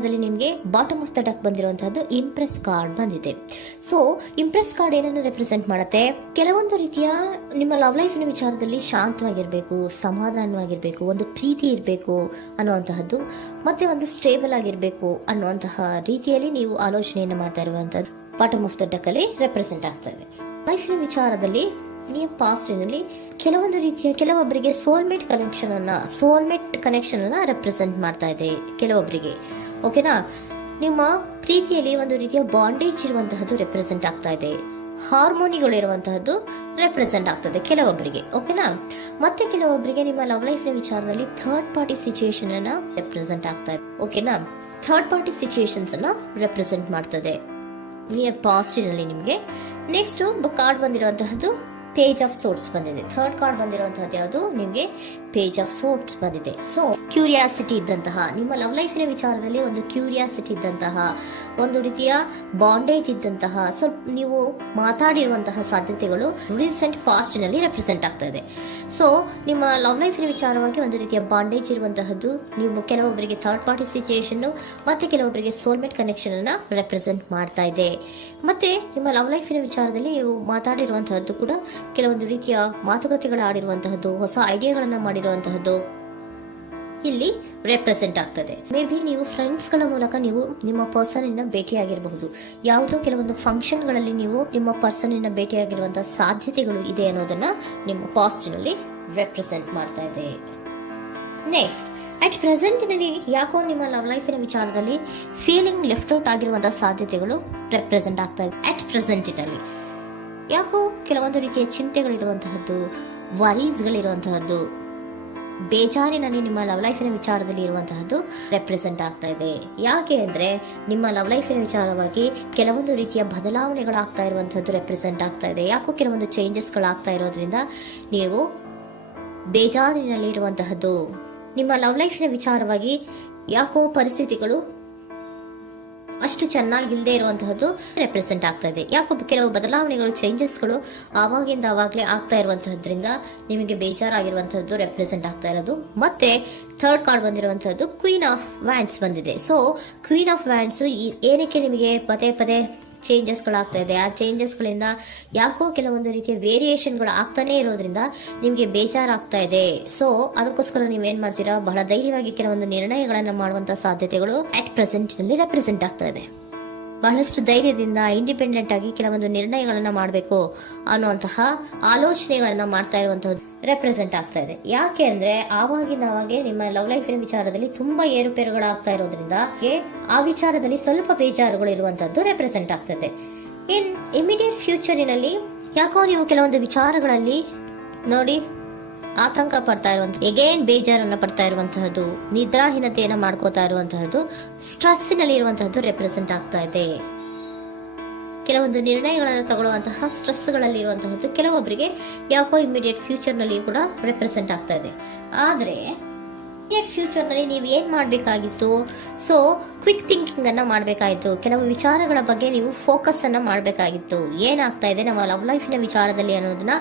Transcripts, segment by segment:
ವಿಚಾರದಲ್ಲಿ ನಿಮಗೆ bottom of the deck ಬಂದಿರುವಂತಹದ್ದು ಇಂಪ್ರೆಸ್ ಕಾರ್ಡ್ ಬಂದಿದೆ. ಸೊ ಇಂಪ್ರೆಸ್ ಕಾರ್ಡ್ ಏನನ್ನು ರೆಪ್ರೆಸೆಂಟ್ ಮಾಡುತ್ತೆ? ಕೆಲವೊಂದು ರೀತಿಯ ನಿಮ್ಮ ಲವ್ ಲೈಫಿನ ವಿಚಾರದಲ್ಲಿ ಶಾಂತವಾಗಿರ್ಬೇಕು, ಸಮಾಧಾನವಾಗಿರ್ಬೇಕು, ಒಂದು ಪ್ರೀತಿ ಇರಬೇಕು ಅನ್ನುವಂತಹದ್ದು, ಮತ್ತೆ ಒಂದು ಸ್ಟೇಬಲ್ ಆಗಿರ್ಬೇಕು ಅನ್ನುವಂತಹ ರೀತಿಯಲ್ಲಿ ನೀವು ಆಲೋಚನೆಯನ್ನು ಮಾಡ್ತಾ ಇರುವಂತಹದ್ದು ಬಾಟಮ್ ಆಫ್ ದ ಡಕ್ ಅಲ್ಲಿ ರೆಪ್ರೆಸೆಂಟ್ ಆಗ್ತದೆ. ಲೈಫಿನ ವಿಚಾರದಲ್ಲಿ ನೀವು ಪಾಸ್ಟಿನಲ್ಲಿ ಕೆಲವೊಂದು ರೀತಿಯ ಕೆಲವೊಬ್ಬರಿಗೆ ಸೋಲ್ಮೇಟ್ ಕನೆಕ್ಷನ್ ಅನ್ನ ರೆಪ್ರೆಸೆಂಟ್ ಮಾಡ್ತಾ ಇದೆ ಕೆಲವೊಬ್ಬರಿಗೆ. ಓಕೆನಾ? ನಿಮ್ಮ ಪ್ರೀತಿಯಲ್ಲಿ ಒಂದು ರೀತಿಯ ಬಾಂಡೇಜ್ ಇರುವಂತಹದ್ದು ರೆಪ್ರೆಸೆಂಟ್ ಆಗ್ತಾ ಇದೆ. ಹಾರ್ಮೋನಿಗಳು ಇರುವಂತಹದ್ದು ರೆಪ್ರೆಸೆಂಟ್ ಆಗ್ತದೆ ಕೆಲವೊಬ್ಬರಿಗೆ. ಓಕೆನಾ? ಮತ್ತೆ ಕೆಲವೊಬ್ಬರಿಗೆ ನಿಮ್ಮ ಲವ್ ಲೈಫ್ ನ ವಿಚಾರದಲ್ಲಿ ಥರ್ಡ್ ಪಾರ್ಟಿ ಸಿಚುಯೇಷನ್ ಅನ್ನ ರೆಪ್ರೆಸೆಂಟ್ ಆಗ್ತಾ ಇದೆ. ಓಕೆನಾ? ಥರ್ಡ್ ಪಾರ್ಟಿ ಸಿಚುಯೇಷನ್ಸ್ ಅನ್ನ ರೆಪ್ರೆಸೆಂಟ್ ಮಾಡ್ತದೆ ನಿಯರ್ ಪಾಸ್ಟಿನಲ್ಲಿ ನಿಮಗೆ. ನೆಕ್ಸ್ಟ್ ಕಾರ್ಡ್ ಬಂದಿರುವಂತಹದ್ದು ಪೇಜ್ ಆಫ್ ಸೋರ್ಟ್ಸ್ ಬಂದಿದೆ. ಥರ್ಡ್ ಕಾರ್ಡ್ ಬಂದಿರುವಂತಹದ್ದು ಯಾವುದು? ನಿಮಗೆ ಪೇಜ್ ಆಫ್ ಸೋರ್ಟ್ಸ್ ಬಂದಿದೆ. ಸೊ ಕ್ಯೂರಿಯಾಸಿಟಿ ಇದ್ದಂತಹ, ನಿಮ್ಮ ಲವ್ ಲೈಫಿನ ವಿಚಾರದಲ್ಲಿ ಒಂದು ಕ್ಯೂರಿಯಾಸಿಟಿ ಇದ್ದಂತಹ, ಒಂದು ರೀತಿಯ ಬಾಂಡೇಜ್ ಇದ್ದಂತಹ, ಸ್ವಲ್ಪ ನೀವು ಮಾತಾಡಿರುವಂತಹ ಸಾಧ್ಯತೆಗಳು ರೀಸೆಂಟ್ ಪಾಸ್ಟ್ ನಲ್ಲಿ ರೆಪ್ರೆಸೆಂಟ್ ಆಗ್ತಾ ಇದೆ. ಸೊ ನಿಮ್ಮ ಲವ್ ಲೈಫಿನ ವಿಚಾರವಾಗಿ ಒಂದು ರೀತಿಯ ಬಾಂಡೇಜ್ ಇರುವಂತಹದ್ದು, ನೀವು ಕೆಲವೊಬ್ಬರಿಗೆ ಥರ್ಡ್ ಪಾರ್ಟಿ ಸಿಚುಯೇಷನ್ ಮತ್ತೆ ಕೆಲವೊಬ್ಬರಿಗೆ ಸೋಲ್ಮೇಟ್ ಕನೆಕ್ಷನ್ ಅನ್ನ ರೆಪ್ರೆಸೆಂಟ್ ಮಾಡ್ತಾ ಇದೆ. ಮತ್ತೆ ನಿಮ್ಮ ಲವ್ ಲೈಫಿನ ವಿಚಾರದಲ್ಲಿ ನೀವು ಮಾತಾಡಿರುವಂತಹದ್ದು ಕೂಡ ಕೆಲವೊಂದು ರೀತಿಯ ಮಾತುಕತೆಗಳು ಆಡಿರುವಂತಹದ್ದು, ಹೊಸ ಐಡಿಯಾಗಳನ್ನ ಮಾಡಿರುವಂತಹದ್ದು ಇಲ್ಲಿ ರೆಪ್ರೆಸೆಂಟ್ ಆಗ್ತದೆ. ಮೇ ಬಿ ನೀವು ಫ್ರೆಂಡ್ಸ್ ಗಳ ಮೂಲಕ ನೀವು ನಿಮ್ಮ ಪರ್ಸನ್ ಅನ್ನ ಭೇಟಿಯಾಗಿರಬಹುದು. ಯಾವುದೋ ಕೆಲವೊಂದು ಫಂಕ್ಷನ್ ಗಳಲ್ಲಿ ನೀವು ನಿಮ್ಮ ಪರ್ಸನ್ ಅನ್ನ ಭೇಟಿಯಾಗಿರುವಂತಹ ಸಾಧ್ಯತೆಗಳು ಇದೆ ಅನ್ನೋದನ್ನ ನಿಮ್ಮ ಪಾಸ್ಟ್ ನಲ್ಲಿ ರೆಪ್ರೆಸೆಂಟ್ ಮಾಡ್ತಾ ಇದೆ. ನೆಕ್ಸ್ಟ್, ಅಟ್ ಪ್ರೆಸೆಂಟ್ ನಲ್ಲಿ ಯಾಕೋ ನಿಮ್ಮ ಲವ್ ಲೈಫಿನ ವಿಚಾರದಲ್ಲಿ ಫೀಲಿಂಗ್ ಲೆಫ್ಟ್ ಔಟ್ ಆಗಿರುವಂತಹ ಸಾಧ್ಯತೆಗಳು ರೆಪ್ರೆಸೆಂಟ್ ಆಗ್ತಾ ಇದೆ. ಅಟ್ ಪ್ರೆಸೆಂಟ್ ನಲ್ಲಿ ಯಾಕೋ ಕೆಲವೊಂದು ರೀತಿಯ ಚಿಂತೆಗಳಿರುವಂತಹದ್ದು, ವರೀಸ್ಗಳಿರುವಂತಹದ್ದು, ಬೇಜಾರಿನಲ್ಲಿ ನಿಮ್ಮ ಲವ್ ಲೈಫಿನ ವಿಚಾರದಲ್ಲಿ ಇರುವಂತಹದ್ದು ರೆಪ್ರೆಸೆಂಟ್ ಆಗ್ತಾ ಇದೆ. ಯಾಕೆ ಅಂದ್ರೆ ನಿಮ್ಮ ಲವ್ ಲೈಫಿನ ವಿಚಾರವಾಗಿ ಕೆಲವೊಂದು ರೀತಿಯ ಬದಲಾವಣೆಗಳಾಗ್ತಾ ಇರುವಂತಹದ್ದು ರೆಪ್ರೆಸೆಂಟ್ ಆಗ್ತಾ ಇದೆ. ಯಾಕೋ ಕೆಲವೊಂದು ಚೇಂಜಸ್ಗಳಾಗ್ತಾ ಇರೋದ್ರಿಂದ ನೀವು ಬೇಜಾರಿನಲ್ಲಿ ಇರುವಂತಹದ್ದು. ನಿಮ್ಮ ಲವ್ ಲೈಫಿನ ವಿಚಾರವಾಗಿ ಯಾಕೋ ಪರಿಸ್ಥಿತಿಗಳು ಅಷ್ಟು ಚೆನ್ನಾಗಿಲ್ಲದೆ ಇರುವಂತಹದ್ದು ರೆಪ್ರೆಸೆಂಟ್ ಆಗ್ತಾ ಇದೆ. ಯಾಕೋ ಕೆಲವು ಬದಲಾವಣೆಗಳು, ಚೇಂಜಸ್ಗಳು ಆವಾಗಿಂದ ಆವಾಗಲೇ ಆಗ್ತಾ ಇರುವಂತಹದ್ರಿಂದ ನಿಮಗೆ ಬೇಜಾರಾಗಿರುವಂತಹದ್ದು ರೆಪ್ರೆಸೆಂಟ್ ಆಗ್ತಾ ಇರೋದು. ಮತ್ತೆ ಥರ್ಡ್ ಕಾರ್ಡ್ ಬಂದಿರುವಂತಹದ್ದು ಕ್ವೀನ್ ಆಫ್ ವ್ಯಾಂಡ್ಸ್ ಬಂದಿದೆ. ಸೊ ಕ್ವೀನ್ ಆಫ್ ವ್ಯಾಂಡ್ಸ್ ಏನಕ್ಕೆ ನಿಮಗೆ ಪದೇ ಪದೇ ಚೇಂಜಸ್ಗಳಾಗ್ತಾ ಇದೆ? ಆ ಚೇಂಜಸ್ಗಳಿಂದ ಯಾಕೋ ಕೆಲವೊಂದು ರೀತಿಯ ವೇರಿಯೇಷನ್ಗಳು ಆಗ್ತಾನೆ ಇರೋದ್ರಿಂದ ನಿಮಗೆ ಬೇಜಾರಾಗ್ತಾ ಇದೆ. ಸೊ ಅದಕ್ಕೋಸ್ಕರ ನೀವೇನ್ ಮಾಡ್ತೀರಾ? ಬಹಳ ಧೈರ್ಯವಾಗಿ ಕೆಲವೊಂದು ನಿರ್ಣಯಗಳನ್ನ ಮಾಡುವಂತಹ ಸಾಧ್ಯತೆಗಳು ಅಟ್ ಪ್ರೆಸೆಂಟ್ ನಲ್ಲಿ ರೆಪ್ರೆಸೆಂಟ್ ಆಗ್ತಾ ಇದೆ. ಬಹಳಷ್ಟು ಧೈರ್ಯದಿಂದ ಇಂಡಿಪೆಂಡೆಂಟ್ ಆಗಿ ಕೆಲವೊಂದು ನಿರ್ಣಯಗಳನ್ನ ಮಾಡಬೇಕು ಅನ್ನುವಂತಹ ಆಲೋಚನೆಗಳನ್ನ ಮಾಡ್ತಾ ಇರುವಂತಹದ್ದು ರೆಪ್ರೆಸೆಂಟ್ ಆಗ್ತಾ ಇದೆ. ಯಾಕೆ ಅಂದ್ರೆ ಆವಾಗಿನವಾಗೆ ನಿಮ್ಮ ಲವ್ ಲೈಫಿನ ವಿಚಾರದಲ್ಲಿ ತುಂಬಾ ಏರುಪೇರುಗಳಾಗ್ತಾ ಇರೋದ್ರಿಂದ ಆ ವಿಚಾರದಲ್ಲಿ ಸ್ವಲ್ಪ ಬೇಜಾರುಗಳು ಇರುವಂತದ್ದು ರೆಪ್ರೆಸೆಂಟ್ ಆಗ್ತದೆ. ಇನ್ ಇಮಿಡಿಯೇಟ್ ಫ್ಯೂಚರಿನಲ್ಲಿ ಯಾಕೋ ನೀವು ಕೆಲವೊಂದು ವಿಚಾರಗಳಲ್ಲಿ ನೋಡಿ ಆತಂಕ ಪಡ್ತಾ ಇರುವಂತಹ, ಎಗೇನ್ ಬೇಜಾರನ್ನ ಪಡ್ತಾ ಇರುವಂತಹದ್ದು, ನಿದ್ರಾಹೀನತೆಯನ್ನ ಮಾಡ್ಕೋತಾ ಇರುವಂತಹದ್ದು, ಸ್ಟ್ರೆಸ್ಸಿನಲ್ಲಿ ಇರುವಂತಹದ್ದು ರೆಪ್ರೆಸೆಂಟ್ ಆಗ್ತಾ ಇದೆ. ಕೆಲವೊಂದು ನಿರ್ಣಯಗಳನ್ನು ತಗೊಳ್ಳುವಂತಹ ಸ್ಟ್ರೆಸ್ಗಳಲ್ಲಿ ಇರುವಂತಹದ್ದು ಕೆಲವೊಬ್ಬರಿಗೆ ಯಾಕೋ ಇಮಿಡಿಯೇಟ್ ಫ್ಯೂಚರ್ ನಲ್ಲಿ ಕೂಡ ರೆಪ್ರೆಸೆಂಟ್ ಆಗ್ತಾ ಇದೆ. ಆದ್ರೆ ಫ್ಯೂಚರ್ ನಲ್ಲಿ ನೀವು ಏನ್ ಮಾಡ್ಬೇಕಾಗಿತ್ತು? ಸೊ ಕ್ವಿಕ್ ಥಿಂಕಿಂಗ್ ಅನ್ನ ಮಾಡ್ಬೇಕಾಗಿತ್ತು. ಕೆಲವು ವಿಚಾರಗಳ ಬಗ್ಗೆ ನೀವು ಫೋಕಸ್ ಅನ್ನ ಮಾಡ್ಬೇಕಾಗಿತ್ತು. ಏನಾಗ್ತಾ ಇದೆ ನಮ್ಮ ಲವ್ ಲೈಫಿನ ವಿಚಾರದಲ್ಲಿ ಅನ್ನೋದನ್ನ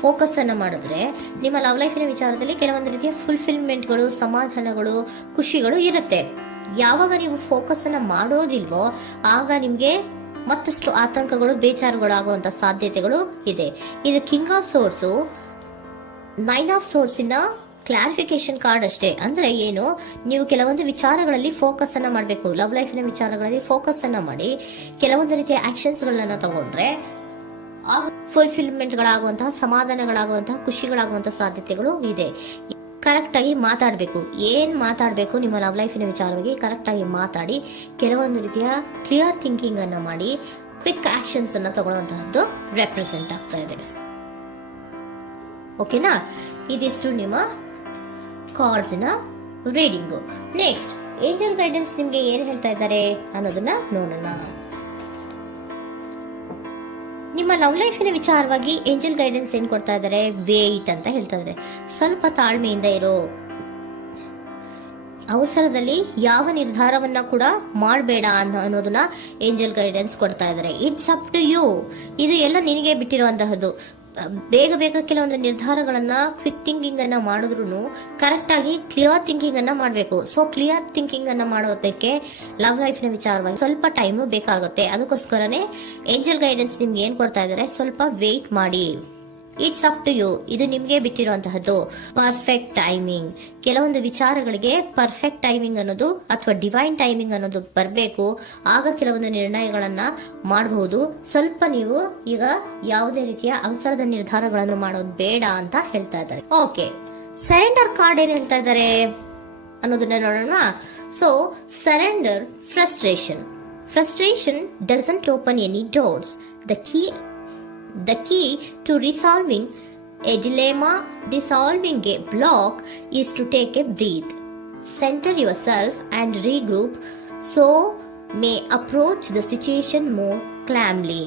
ಫೋಕಸ್ ಅನ್ನ ಮಾಡಿದ್ರೆ ನಿಮ್ಮ ಲವ್ ಲೈಫಿನ ವಿಚಾರದಲ್ಲಿ ಕೆಲವೊಂದು ರೀತಿಯ ಫುಲ್ಫಿಲ್ಮೆಂಟ್ಗಳು, ಸಮಾಧಾನಗಳು, ಖುಷಿಗಳು ಇರುತ್ತೆ. ಯಾವಾಗ ನೀವು ಫೋಕಸ್ ಅನ್ನ ಮಾಡೋದಿಲ್ವೋ ಆಗ ನಿಮ್ಗೆ ಮತ್ತಷ್ಟು ಆತಂಕಗಳು, ಬೇಜಾರುಗಳು ಆಗುವಂತ ಸಾಧ್ಯತೆಗಳು ಇದೆ. ಇದು king of swords, nine of swords ಇನ ಕ್ಲಾರಿಫಿಕೇಶನ್ ಕಾರ್ಡ್ ಅಷ್ಟೇ. ಅಂದ್ರೆ ಏನು? ನೀವು ಕೆಲವೊಂದು ವಿಚಾರಗಳಲ್ಲಿ ಫೋಕಸ್ ಅನ್ನ ಮಾಡಬೇಕು. ಲವ್ ಲೈಫಿನ ವಿಚಾರಗಳಲ್ಲಿ ಫೋಕಸ್ ಅನ್ನ ಮಾಡಿ ಕೆಲವೊಂದು ರೀತಿಯ ಆಕ್ಷನ್ಸ್ ಗಳನ್ನ ತಗೊಂಡ್ರೆ ಫುಲ್ಫಿಲ್ಮೆಂಟ್ ಗಳಾಗುವಂತಹ, ಸಮಾಧಾನಗಳಾಗುವಂತಹ, ಖುಷಿಗಳಾಗುವಂತಹ ಸಾಧ್ಯತೆಗಳು ಇದೆ. ಕರೆಕ್ಟ್ ಆಗಿ ಮಾತಾಡಬೇಕು. ಏನ್ ಮಾತಾಡಬೇಕು ನಿಮ್ಮ ಲವ್ ಲೈಫಿನ ವಿಚಾರವಾಗಿ ಕರೆಕ್ಟ್ ಆಗಿ ಮಾತಾಡಿ ಕೆಲವೊಂದು ರೀತಿಯ ಕ್ಲಿಯರ್ ಥಿಂಕಿಂಗ್ ಅನ್ನ ಮಾಡಿ ಕ್ವಿಕ್ ಆಕ್ಷನ್ಸ್ ಅನ್ನ ತಗೊಳ್ಳುವಂತಹದ್ದು ರೆಪ್ರೆಸೆಂಟ್ ಆಗ್ತಾ ಇದೆ. ಓಕೆನಾ? ಇದಿಷ್ಟು ನಿಮ್ಮ ಕಾರ್ಡ್ಸ್ ನ ರೀಡಿಂಗು. ನೆಕ್ಸ್ಟ್, ಏಂಜಲ್ ಗೈಡೆನ್ಸ್ ನಿಮ್ಗೆ ಏನ್ ಹೇಳ್ತಾ ಇದ್ದಾರೆ ಅನ್ನೋದನ್ನ ನೋಡೋಣ. ನಿಮ್ಮ ಲವ್ ಲೈಫಿನ ವಿಚಾರವಾಗಿ ಏಂಜಲ್ ಗೈಡೆನ್ಸ್ ಏನ್ ಕೊಡ್ತಾ ಇದ್ದಾರೆ? ವೇಟ್ ಅಂತ ಹೇಳ್ತಾ ಇದ್ದಾರೆ. ಸ್ವಲ್ಪ ತಾಳ್ಮೆಯಿಂದ ಇರೋ. ಅವಸರದಲ್ಲಿ ಯಾವ ನಿರ್ಧಾರವನ್ನ ಕೂಡ ಮಾಡಬೇಡ ಅನ್ನೋದನ್ನ ಏಂಜಲ್ ಗೈಡೆನ್ಸ್ ಕೊಡ್ತಾ ಇದ್ದಾರೆ. It's up to you. ಇದು ಎಲ್ಲ ನಿನಗೆ ಬಿಟ್ಟಿರುವಂತಹದ್ದು. ಬೇಗ ಬೇಗ ಕೆಲವೊಂದು ನಿರ್ಧಾರಗಳನ್ನ ಕ್ವಿಕ್ ಥಿಂಕಿಂಗ್ ಅನ್ನ ಮಾಡಿದ್ರು ಕರೆಕ್ಟ್ ಆಗಿ ಕ್ಲಿಯರ್ ಥಿಂಕಿಂಗ್ ಅನ್ನ ಮಾಡಬೇಕು. ಸೊ ಕ್ಲಿಯರ್ ಥಿಂಕಿಂಗ್ ಅನ್ನ ಮಾಡೋದಕ್ಕೆ ಲವ್ ಲೈಫ್ ನ ವಿಚಾರವಾಗಿ ಸ್ವಲ್ಪ ಟೈಮ್ ಬೇಕಾಗುತ್ತೆ. ಅದಕ್ಕೋಸ್ಕರನೇ ಏಂಜಲ್ ಗೈಡೆನ್ಸ್ ನಿಮ್ಗೆ ಏನ್ ಕೊಡ್ತಾ ಇದ್ದಾರೆ, ಸ್ವಲ್ಪ ವೇಟ್ ಮಾಡಿ. ಇಟ್ಸ್ ಅಪ್ ಟು ಯು, ಇದು ನಿಮ್ಗೆ ಬಿಟ್ಟಿರುವಂತಹದ್ದು. ಪರ್ಫೆಕ್ಟ್ ಟೈಮಿಂಗ್, ಕೆಲವೊಂದು ವಿಚಾರಗಳಿಗೆ ಪರ್ಫೆಕ್ಟ್ ಟೈಮಿಂಗ್ ಅನ್ನೋದು ಅಥವಾ ಡಿವೈನ್ ಟೈಮಿಂಗ್ ಅನ್ನೋದು ಬರಬೇಕು. ಆಗ ಕೆಲವೊಂದು ನಿರ್ಣಯಗಳನ್ನ ಮಾಡಬಹುದು. ಸ್ವಲ್ಪ ನೀವು ಈಗ ಯಾವುದೇ ರೀತಿಯ ಅವಸರದ ನಿರ್ಧಾರಗಳನ್ನು ಮಾಡೋದು ಬೇಡ ಅಂತ ಹೇಳ್ತಾ ಇದ್ದಾರೆ. ಓಕೆ, ಸರೆಂಡರ್ ಕಾರ್ಡ್ ಏನ್ ಹೇಳ್ತಾ ಇದ್ದಾರೆ ಅನ್ನೋದನ್ನ ನೋಡೋಣ. So surrender frustration doesn't open any doors. The key to resolving a dilemma, dissolving a block, is to take a breath, center yourself and regroup, so may approach the situation more calmly.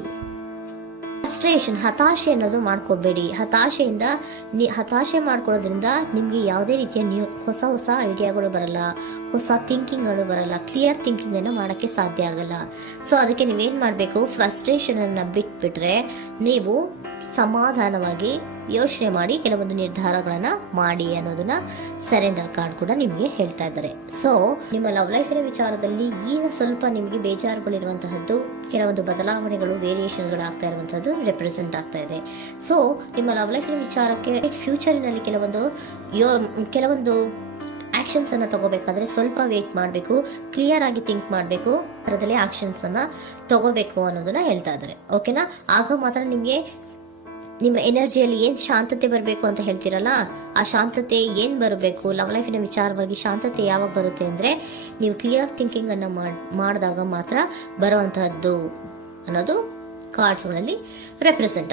Frustration, ಹತಾಶೆ ಅನ್ನೋದು ಮಾಡ್ಕೋಬೇಡಿ. ಹತಾಶೆ ಮಾಡ್ಕೊಳ್ಳೋದ್ರಿಂದ ನಿಮ್ಗೆ ಯಾವುದೇ ರೀತಿಯ ಹೊಸ ಐಡಿಯಾಗಳು ಬರಲ್ಲ, ಹೊಸ ಥಿಂಕಿಂಗ್ಗಳು ಬರಲ್ಲ, ಕ್ಲಿಯರ್ ಥಿಂಕಿಂಗ್ ಅನ್ನ ಮಾಡಕ್ಕೆ ಸಾಧ್ಯ ಆಗಲ್ಲ. ಸೊ ಅದಕ್ಕೆ ನೀವೇನ್ ಮಾಡ್ಬೇಕು, ಫ್ರಸ್ಟ್ರೇಷನ್ ಅನ್ನ ಬಿಟ್ಬಿಟ್ರೆ ನೀವು ಸಮಾಧಾನವಾಗಿ ಯೋಚನೆ ಮಾಡಿ ಕೆಲವೊಂದು ನಿರ್ಧಾರಗಳನ್ನ ಮಾಡಿ ಅನ್ನೋದನ್ನ ಸರೆಂಡರ್ ಕಾರ್ಡ್ ಕೂಡ ನಿಮ್ಗೆ ಹೇಳ್ತಾ ಇದ್ದಾರೆ. ಸೊ ನಿಮ್ಮ ಲವ್ ಲೈಫಿನ ವಿಚಾರದಲ್ಲಿ ಈಗ ಸ್ವಲ್ಪ ನಿಮಗೆ ಬೇಜಾರುಗಳಿರುವಂತಹದ್ದು, ಕೆಲವೊಂದು ಬದಲಾವಣೆಗಳು, ವೇರಿಯೇಷನ್ಗಳು ಆಗ್ತಾ ಇರುವಂತಹದ್ದು ರೆಪ್ರೆಸೆಂಟ್ ಆಗ್ತಾ ಇದೆ. ಸೊ ನಿಮ್ಮ ಲವ್ ಲೈಫಿನ ವಿಚಾರಕ್ಕೆ ಫ್ಯೂಚರಿನಲ್ಲಿ ಕೆಲವೊಂದು ಆಕ್ಷನ್ಸ್ ಅನ್ನ ತಗೋಬೇಕಾದ್ರೆ ಸ್ವಲ್ಪ ವೇಟ್ ಮಾಡಬೇಕು, ಕ್ಲಿಯರ್ ಆಗಿ ಥಿಂಕ್ ಮಾಡಬೇಕು, ಅದರಲ್ಲೇ ಆಕ್ಷನ್ಸ್ ಅನ್ನ ತಗೋಬೇಕು ಅನ್ನೋದನ್ನ ಹೇಳ್ತಾ ಇದ್ದಾರೆ. ಓಕೆನಾ? ಆಗ ಮಾತ್ರ ನಿಮ್ಗೆ ನಿಮ್ಮ ಎನರ್ಜಿಯಲ್ಲಿ ಏನ್ ಶಾಂತತೆ ಬರಬೇಕು ಅಂತ ಹೇಳ್ತಿರಲ್ಲ, ಆ ಶಾಂತತೆ ಏನ್ ಬರಬೇಕು, ಲವ್ ಲೈಫಿನ ವಿಚಾರವಾಗಿ ಶಾಂತತೆ ಯಾವಾಗ ಬರುತ್ತೆ ಅಂದ್ರೆ ನೀವು ಕ್ಲಿಯರ್ ಥಿಂಕಿಂಗ್ ಅನ್ನ ಮಾಡಿದಾಗ ಮಾತ್ರ ಬರುವಂತಹದ್ದು ಅನ್ನೋದು ಕಾರ್ಡ್ಸ್ ಗಳಲ್ಲಿ ರೆಪ್ರೆಸೆಂಟ್